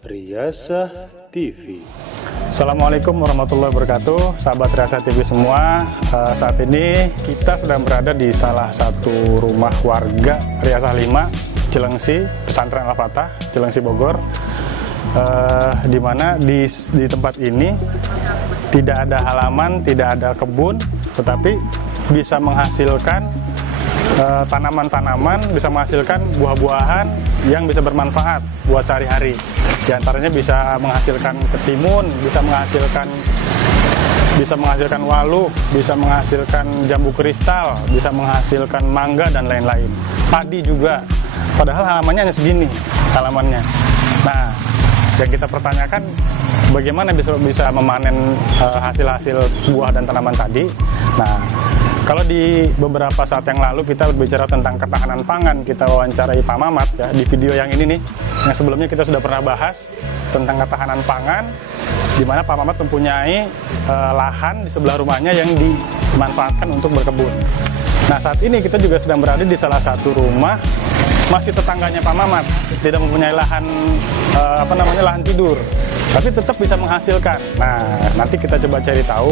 Riasa TV. Assalamualaikum warahmatullahi wabarakatuh, sahabat Riasa TV semua. Saat ini kita sedang berada di salah satu rumah warga Riasa 5, Cilengsi, Pesantren Al-Fatah, Cilengsi, Bogor. Di mana di tempat ini tidak ada halaman, tidak ada kebun, tetapi bisa menghasilkan tanaman-tanaman, bisa menghasilkan buah-buahan yang bisa bermanfaat buat sehari-hari. Di antaranya bisa menghasilkan ketimun, bisa menghasilkan walu, bisa menghasilkan jambu kristal, bisa menghasilkan mangga dan lain-lain. Padi juga, padahal halamannya hanya segini halamannya. Nah, yang kita pertanyakan bagaimana bisa memanen hasil-hasil buah dan tanaman tadi. Nah, kalau di beberapa saat yang lalu kita berbicara tentang ketahanan pangan, kita wawancarai Pak Mamat ya, di video yang ini nih, yang sebelumnya kita sudah pernah bahas tentang ketahanan pangan, di mana Pak Mamat mempunyai lahan di sebelah rumahnya yang dimanfaatkan untuk berkebun. Nah, saat ini kita juga sedang berada di salah satu rumah, masih tetangganya Pak Mamat, tidak mempunyai lahan lahan tidur, tapi tetap bisa menghasilkan. Nah, nanti kita coba cari tahu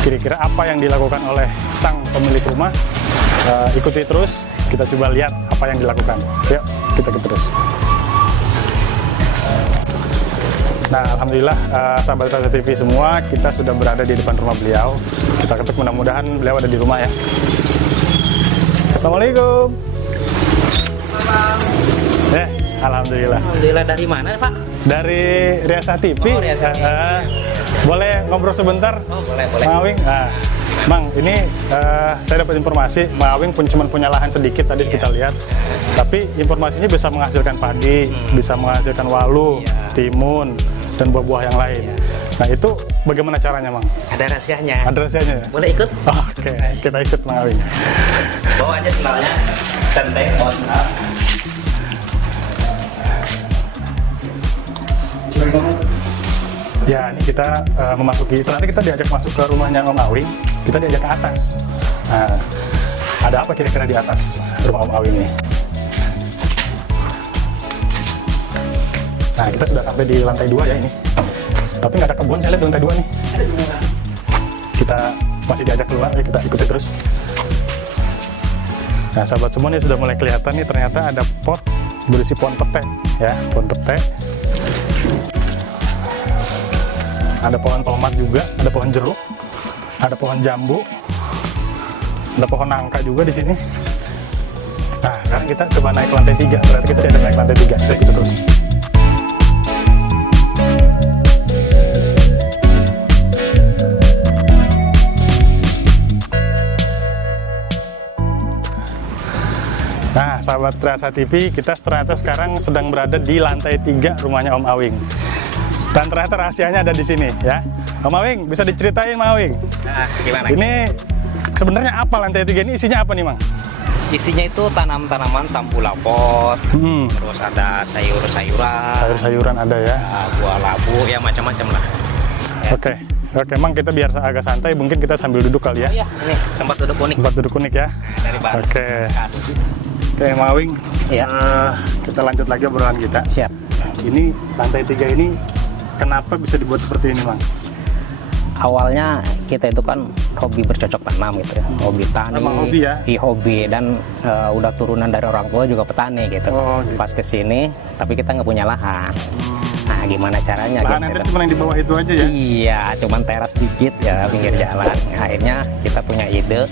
kira-kira apa yang dilakukan oleh sang pemilik rumah. Ikuti terus, kita coba lihat apa yang dilakukan. Yuk, kita ikuti terus. Nah, alhamdulillah sahabat Riasa TV semua, kita sudah berada di depan rumah beliau. Kita ketuk, mudah-mudahan beliau ada di rumah ya. Assalamualaikum. Alhamdulillah. Alhamdulillah, dari mana Pak? Dari Riasa TV. Oh, Riasa TV. Boleh ngobrol sebentar? Oh, boleh. Mang Awing. Mang, ini saya dapat informasi Mang Awing cuma punya lahan sedikit tadi kita lihat. Tapi informasinya bisa menghasilkan padi, bisa menghasilkan walu, timun, dan buah-buah yang lain. Nah, itu bagaimana caranya, Mang? Ada rahasianya. Ada rahasianya? Boleh ikut? Oke, kita ikut Mang Awing. Bawa aja sendalnya. Tenteng, bawa sendal. Ya, ini kita memasuki, nanti kita diajak masuk ke rumahnya Om Awing, kita diajak ke atas. Nah, ada apa kira-kira di atas rumah Om Awing ini? Nah, kita sudah sampai di lantai 2 ya ini. Tapi nggak ada kebun, saya lihat di lantai 2 nih. Kita masih diajak keluar, ya kita ikuti terus. Nah, sahabat semua, ini sudah mulai kelihatan nih, ternyata ada pot berisi pohon pete ya, pohon pete. Ada pohon tomat juga, ada pohon jeruk, ada pohon jambu, ada pohon nangka juga di sini. Nah, sekarang kita coba naik ke lantai 3. Berarti kita tidak naik ke lantai 3. Kita ikuti terus. Nah, sahabat Riasa TV, kita ternyata sekarang sedang berada di lantai 3 rumahnya Om Awing. Dan ternyata rahasianya ada di sini ya. Om Awing, bisa diceritain Om Awing? Nah, gimana? Ini sebenarnya apa lantai 3 ini, isinya apa nih, Mang? Isinya itu tanaman-tanaman tampulapot, terus ada sayur-sayuran. Sayur-sayuran ada ya. Buah labu, ya macam-macam lah. Ya. Oke, Mang, kita biar agak santai, mungkin kita sambil duduk kali ya. Oh iya, ini tempat duduk unik. Tempat duduk unik ya. Dari bahan. Oke, Mang Awing, Iya. kita lanjut lagi obrolan kita. Siap. Ini lantai 3 ini kenapa bisa dibuat seperti ini, Mang? Awalnya kita itu kan hobi bercocok tanam gitu ya, hobi tani. Memang hobi ya? Hobi, dan udah turunan dari orang tua juga petani gitu. Oh, gitu. Pas kesini, tapi kita nggak punya lahan. Nah, gimana caranya? Lahan gitu. itu cuma yang di bawah itu aja ya? Iya, cuman teras dikit ya pinggir jalan. Akhirnya kita punya ide,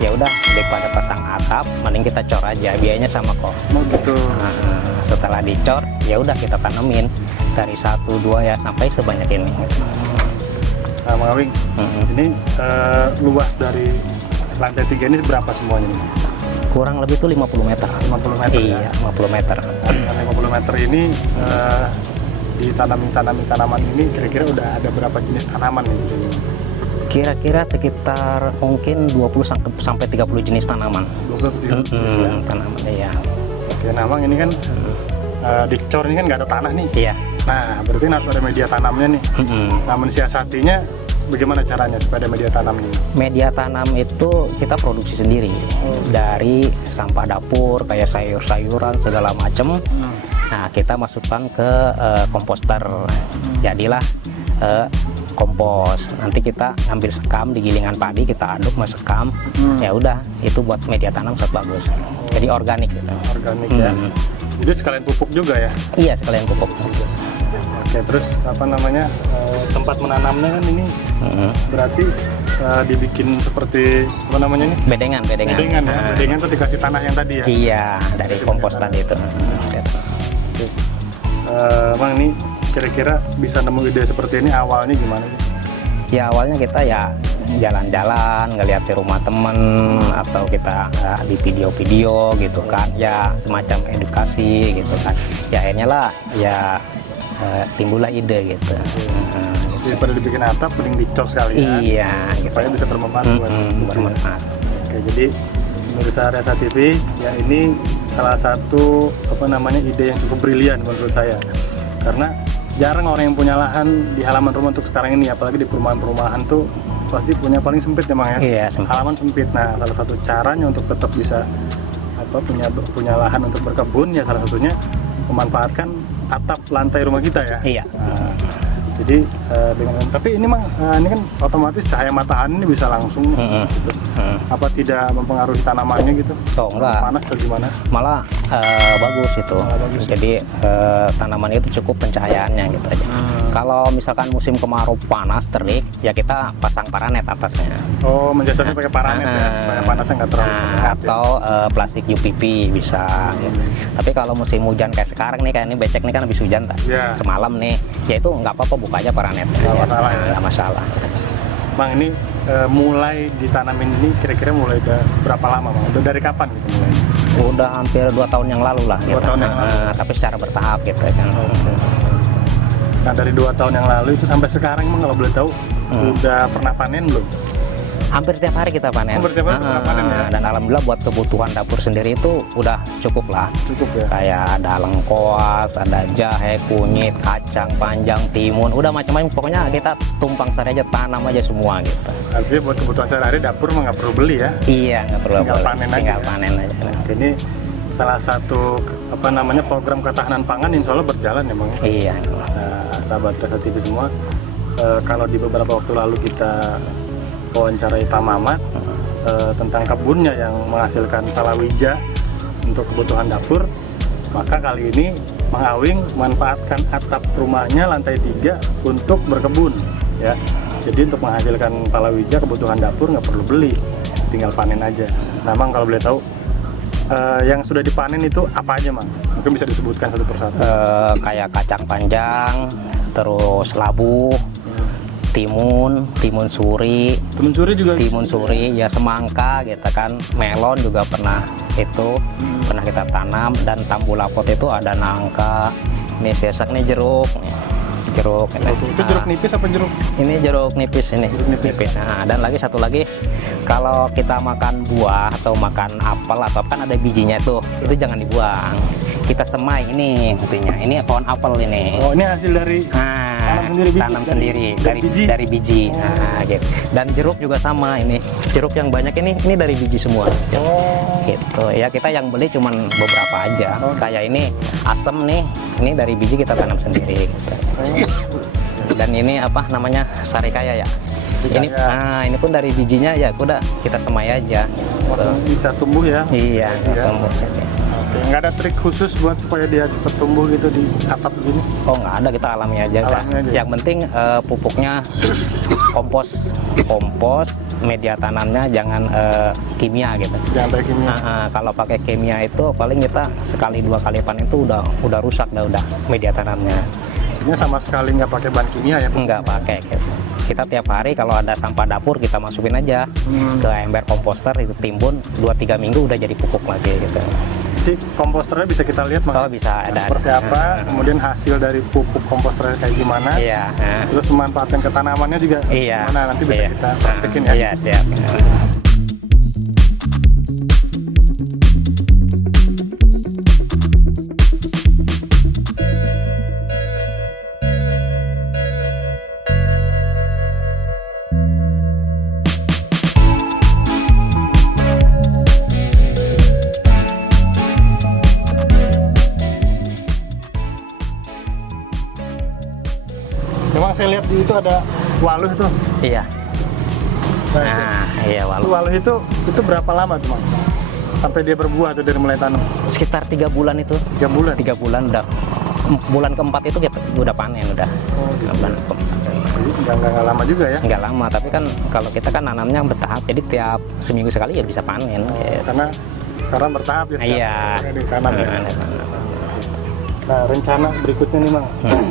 ya udah daripada pasang atap, mending kita cor aja, biayanya sama kok. Oh gitu. Nah, setelah dicor, ya udah kita tanemin dari 1-2 ya sampai sebanyak ini. Nah, Mang Awing, ini luas dari lantai 3 ini berapa semuanya nih? Kurang lebih tuh 50 meter. 50 meter Iya, ya? 50 meter. Dengan 50 meter ini ditanami tanaman ini kira-kira udah ada berapa jenis tanaman nih di sini? Kira-kira sekitar mungkin 20 sampai 30 jenis tanaman. 20 jenis ya? Tanaman, iya. Oke, nah Mang, ini kan dicor ini kan nggak ada tanah nih. Iya. Nah, berarti harus ada media tanamnya nih. Nah, mensiasatinya bagaimana caranya supaya ada media tanam ini? Media tanam itu kita produksi sendiri dari sampah dapur kayak sayur-sayuran segala macem. Nah, kita masukkan ke komposter. Jadilah kompos. Nanti kita ngambil sekam di gilingan padi, kita aduk sama sekam. Ya udah, itu buat media tanam sangat bagus. Jadi organik gitu. Organik ya. Jadi sekalian pupuk juga ya. Iya, sekalian pupuk. Oke, terus apa namanya tempat menanamnya kan ini berarti dibikin seperti apa namanya nih? Bedengan ya. Bedengan tuh dikasih tanah yang tadi ya. Iya, dari kompos tadi itu. Bang, ini kira-kira bisa nemu ide seperti ini awalnya gimana sih? Ya awalnya kita ya jalan-jalan, ngeliat di rumah temen, atau kita di video-video gitu kan, ya semacam edukasi gitu kan. Ya akhirnya lah ya timbullah ide gitu. Daripada dibikin atap, mending dicor sekalian. Iya, supaya bisa bermanfaat buat bermanfaat. Oke, jadi pemirsa Resa TV, ya ini salah satu apa namanya ide yang cukup brilian menurut saya. Karena jarang orang yang punya lahan di halaman rumah untuk sekarang ini, apalagi di perumahan-perumahan tuh pasti punya paling sempit emang ya. Iya, sempit. Halaman sempit. Nah, salah satu caranya untuk tetap bisa apa punya lahan untuk berkebun ya salah satunya memanfaatkan atap lantai rumah kita ya. Iya. Nah, jadi tapi ini ini kan otomatis cahaya matahari ini bisa langsung gitu. Apa tidak mempengaruhi tanamannya gitu? Oh, enggak. Panas atau gimana? Malah bagus itu. Bagus, ya? Jadi tanaman itu cukup pencahayaannya gitu aja. Kalau misalkan musim kemarau panas terik, ya kita pasang paranet atasnya. Oh, menjasanya pakai paranet ya, supaya panasnya nggak terlalu hangat, atau plastik UPP bisa. Gitu. Tapi kalau musim hujan kayak sekarang nih, kayak ini becek nih kan habis hujan tak? Yeah. Semalam nih, ya itu nggak apa-apa, buka aja paranetnya. Nggak masalah ya? Nggak masalah. Bang, ini mulai ditanamin ini kira-kira mulai berapa lama Bang? Udah dari kapan gitu mulai? Udah hampir 2 tahun yang lalu lah. 2 gitu. tahun yang lalu. Tapi secara bertahap gitu kan. Nah, dari 2 tahun yang lalu itu sampai sekarang emang kalau boleh tahu udah pernah panen belum? Hampir tiap hari kita panen. Hampir tiap hari kita panen ya? Dan alhamdulillah buat kebutuhan dapur sendiri itu udah cukup lah. Cukup ya? Kayak ada lengkoas, ada jahe, kunyit, kacang panjang, timun, udah macam-macam. Pokoknya kita tumpang sari aja, tanam aja semua gitu. Artinya buat kebutuhan sehari-hari dapur mah nggak perlu beli ya? Iya, nggak perlu Tinggal beli. panen aja Tinggal ya? panen aja. Ini salah satu apa namanya program ketahanan pangan insya Allah berjalan ya Bang? Iya. Nah, sahabat Resa TV semua, kalau di beberapa waktu lalu kita wawancarai Pak Mamat tentang kebunnya yang menghasilkan palawija untuk kebutuhan dapur, maka kali ini Mang Awing manfaatkan atap rumahnya lantai 3 untuk berkebun ya. Jadi untuk menghasilkan palawija kebutuhan dapur nggak perlu beli, tinggal panen aja. Nah Mang, kalau boleh tahu yang sudah dipanen itu apa aja Mang? Mungkin bisa disebutkan satu persatu. Kayak kacang panjang, terus labu, timun suri, timun suri ya, semangka gitu kan, melon juga pernah pernah kita tanam, dan tambulakot itu ada nangka, ini sesek nih jeruk gitu. Itu jeruk nipis apa jeruk? Ini jeruk nipis ini. Jeruk nipis. Nah, dan satu lagi kalau kita makan buah atau makan apel atau kan ada bijinya tuh, itu jangan dibuang. Kita semai ini intinya. Ini pohon apel ini. Oh, ini hasil dari tanam sendiri dari biji. Nah, gitu. Dan jeruk juga sama ini. Jeruk yang banyak ini dari biji semua. Oh. Gitu. Ya kita yang beli cuman beberapa aja. Kayak ini asem nih. Ini dari biji kita tanam sendiri. Gitu. Dan ini apa namanya, sarikaya ya. Ini pun dari bijinya ya udah kita semai aja. Langsung bisa tumbuh ya? Iya, tumbuh. Oke, nggak ada trik khusus buat supaya dia cepat tumbuh gitu di atap begini? Oh, nggak ada, kita alami aja. Yang penting pupuknya kompos, media tanamnya jangan kimia gitu. Jangan pakai kimia. Kalau pakai kimia itu paling kita sekali 2 kali panen itu udah rusak udah media tanamnya. Ini sama sekali nggak pakai bahan kimia ya? Nggak pakai gitu. Kita tiap hari kalau ada sampah dapur kita masukin aja ke ember komposter, itu timbun 2-3 minggu udah jadi pupuk lagi gitu. Jadi komposternya bisa kita lihat Mas? Oh, bisa ada. Seperti apa, kemudian hasil dari pupuk komposternya kayak gimana? Iya. Terus memanfaatkan ke tanamannya juga gimana? Nanti bisa kita praktekin ya? Iya, siap. Memang saya lihat di itu ada waluh tuh. Iya. Nah, Nah, iya itu waluh. waluh itu berapa lama tuh Mang? Sampai dia berbuah tuh dari mulai tanam? Sekitar 3 bulan itu. 3 bulan? 3 bulan udah. Bulan keempat itu kita udah panen udah. Oh, gitu. Bulan keempat. Jadi nggak lama juga ya? Nggak lama, tapi kan kalau kita kan nanamnya bertahap, jadi tiap seminggu sekali ya bisa panen. Gitu. Karena bertahap ya? Iya. Ditanam ya? Nah, rencana berikutnya nih Mang,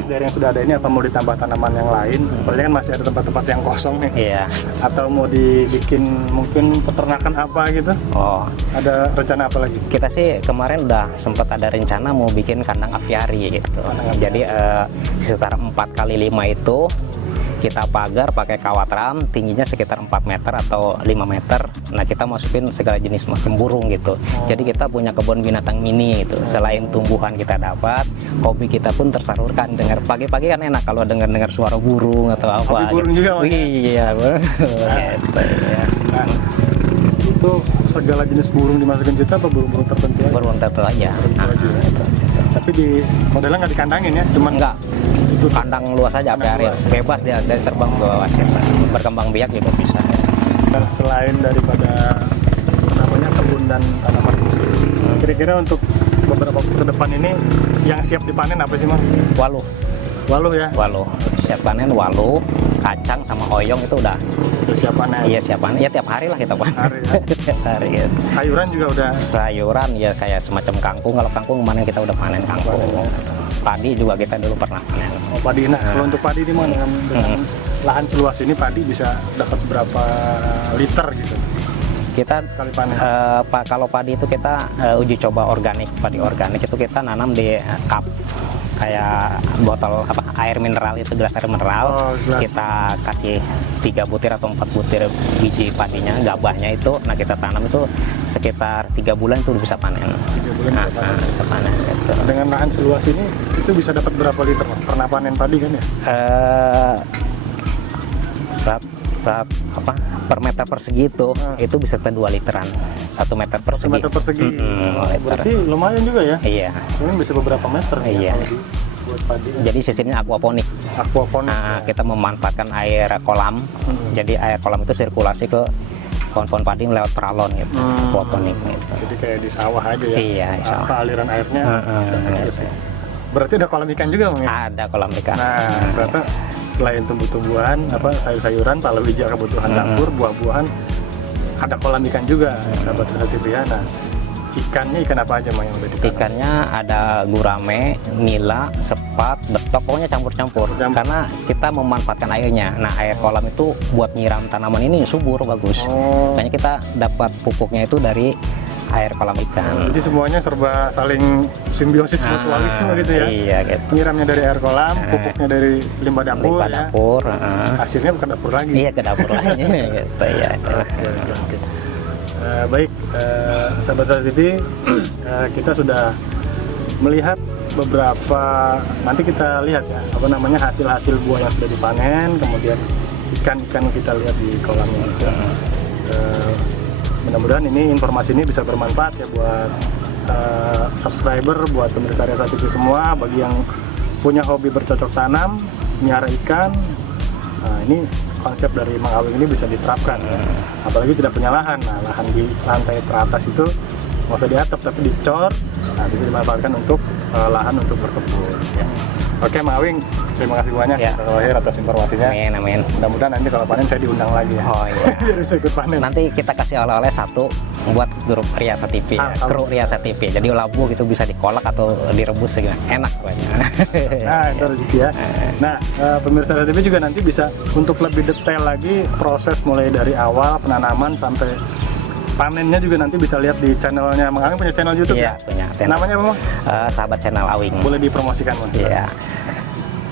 dari yang sudah ada ini apa mau ditambah tanaman yang lain? Apalagi kan masih ada tempat-tempat yang kosong nih. Iya. Atau mau dibikin mungkin peternakan apa gitu? Oh, Ada rencana apa lagi? kita sih kemarin udah sempat ada rencana mau bikin kandang aviari gitu. Jadi sekitar 4x5 itu kita pagar pakai kawat ram, tingginya sekitar 4 meter atau 5 meter. Nah, kita masukin segala jenis macam burung gitu. Jadi kita punya kebun binatang mini itu. Selain tumbuhan kita dapat, hobi kita pun tersalurkan. Dengar pagi-pagi kan enak kalau dengar suara burung atau apa. Hobi burung juga, Mas? Iya, gitu, ya. Nah, itu segala jenis burung dimasukin situ apa burung-burung tertentu aja? Burung tertentu aja. Nah, Tapi di modelnya nggak dikandangin ya? Cuman enggak. itu Kandang luas aja aviari, bebas dia dari terbang ke bawah. Berkembang biak juga bisa. selain daripada namanya kebun dan tanaman. Kira-kira untuk beberapa waktu ke depan ini yang siap dipanen apa sih Mang? Waluh. Waluh ya? Waluh, siap panen waluh, kacang sama oyong itu udah. Siap panen. Iya siap panen. Ya tiap hari lah kita panen. Hari ya? Tiap hari gitu. Sayuran juga udah. Sayuran ya kayak semacam kangkung. Kalau kangkung kemarin kita udah panen kangkung. Padi juga kita dulu pernah panen. Oh, padi. Nah, kalau untuk padi di mana dengan lahan seluas ini padi bisa dapat berapa liter gitu Kita sekali panen? kalau padi itu kita uji coba organik. Padi organik itu kita nanam di cup kayak botol air mineral itu, gelas air mineral. Oh, gelas. Kita kasih 3 butir atau 4 butir biji padinya, gabahnya itu. Nah, kita tanam itu sekitar 3 bulan itu bisa panen. 3 bulan bisa panen. Bisa panen gitu. Dengan lahan seluas ini itu bisa dapat berapa liter Mang? Pernah panen padi kan ya? Per meter persegi itu bisa 2 literan. 1 meter 1 persegi. meter persegi. Liter. Berarti lumayan juga ya? Iya. Ini bisa beberapa meter ya Iya. kalau buat padi. Jadi sistemnya aquaponik. Aquaponik. Nah, kita memanfaatkan air kolam. Jadi air kolam itu sirkulasi ke pohon-pohon padi lewat peralon gitu. Aquaponik gitu. Jadi kayak di sawah aja ya? Iya, di sawah. Apa aliran airnya? Terus ya. Gitu. Berarti ada kolam ikan juga Mang ya? Ada kolam ikan. Nah, ternyata selain tumbuh-tumbuhan, sayur-sayuran, palawija kebutuhan dapur, buah-buahan, ada kolam ikan juga, sahabat TV ya. Nah, ikannya ikan apa aja Mang yang udah ditanam? Ikannya ada gurame, nila, sepat, betok, pokoknya campur-campur. Karena kita memanfaatkan airnya. Nah, air kolam itu buat nyiram tanaman ini subur, bagus. Makanya kita dapat pupuknya itu dari air kolam ikan. Jadi semuanya serba saling simbiosis mutualisme gitu ya? Iya gitu. Nyiramnya dari air kolam, pupuknya dari limbah dapur Limbah ya? dapur. Hasilnya bukan dapur lagi? Iya, ke dapur lagi gitu ya. Oke. Baik, sahabat TV, kita sudah melihat beberapa, nanti kita lihat ya, hasil-hasil buah yang sudah dipanen, kemudian ikan-ikan kita lihat di kolamnya juga. Mudah-mudahan informasi ini bisa bermanfaat ya buat subscriber, buat pemirsa Riasa TV semua, bagi yang punya hobi bercocok tanam, miara ikan. Nah, ini konsep dari Mang Awing ini bisa diterapkan ya. Apalagi tidak punya lahan. Nah, lahan di lantai teratas itu nggak usah diatap tapi dicor. Nah, bisa dimanfaatkan untuk lahan untuk berkebun ya. Oke Mang Awing, terima kasih banyak Ya. atas informasinya. Amin. Mudah-mudahan nanti kalau panen saya diundang lagi ya. Oh iya. Biar bisa ikut panen. Nanti kita kasih oleh-oleh satu buat grup Riasa TV, ya. Kru Riasa TV. Jadi labu gitu bisa dikolak atau direbus gitu. Enak banget. Nah, itu rezeki ya. Nah, pemirsa Riasa TV juga nanti bisa untuk lebih detail lagi proses mulai dari awal penanaman sampai panennya juga nanti bisa lihat di channelnya Mang Awing. Punya channel YouTube Iya, ya? punya channel. Namanya apa Mang? Sahabat channel Awing. Boleh dipromosikan Mang? Iya.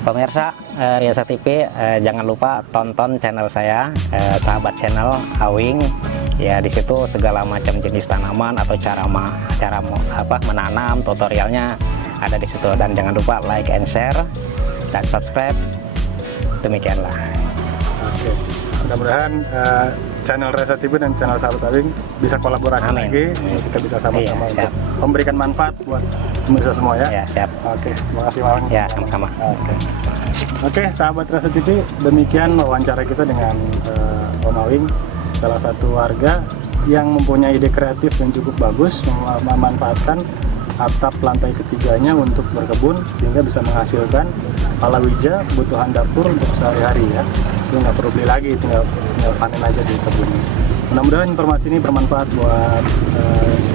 Pemirsa Riasa TV, jangan lupa tonton channel saya, Sahabat Channel Awing. Ya, di situ segala macam jenis tanaman atau cara menanam, tutorialnya ada di situ. Dan jangan lupa like and share dan subscribe. Demikianlah. Oke. Mudah-mudahan channel Resa TV dan channel Sahabat Awing bisa kolaborasi Amin. lagi, kita bisa sama-sama Iya, untuk memberikan manfaat buat pemirsa semua ya. Ya, siap. Oke, terima kasih Bang. Ya, sama-sama. Oke, sahabat Resa TV, demikian wawancara kita dengan Om Awing, salah satu warga yang mempunyai ide kreatif yang cukup bagus, memanfaatkan atap lantai ketiganya untuk berkebun sehingga bisa menghasilkan palawija, kebutuhan dapur untuk sehari-hari ya. Itu nggak perlu beli lagi, tinggal panen aja di kebun. Mudah-mudahan informasi ini bermanfaat buat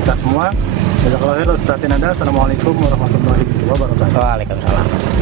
kita semua. Jazakallahu khairan. Assalamualaikum warahmatullahi wabarakatuh. Waalaikumsalam.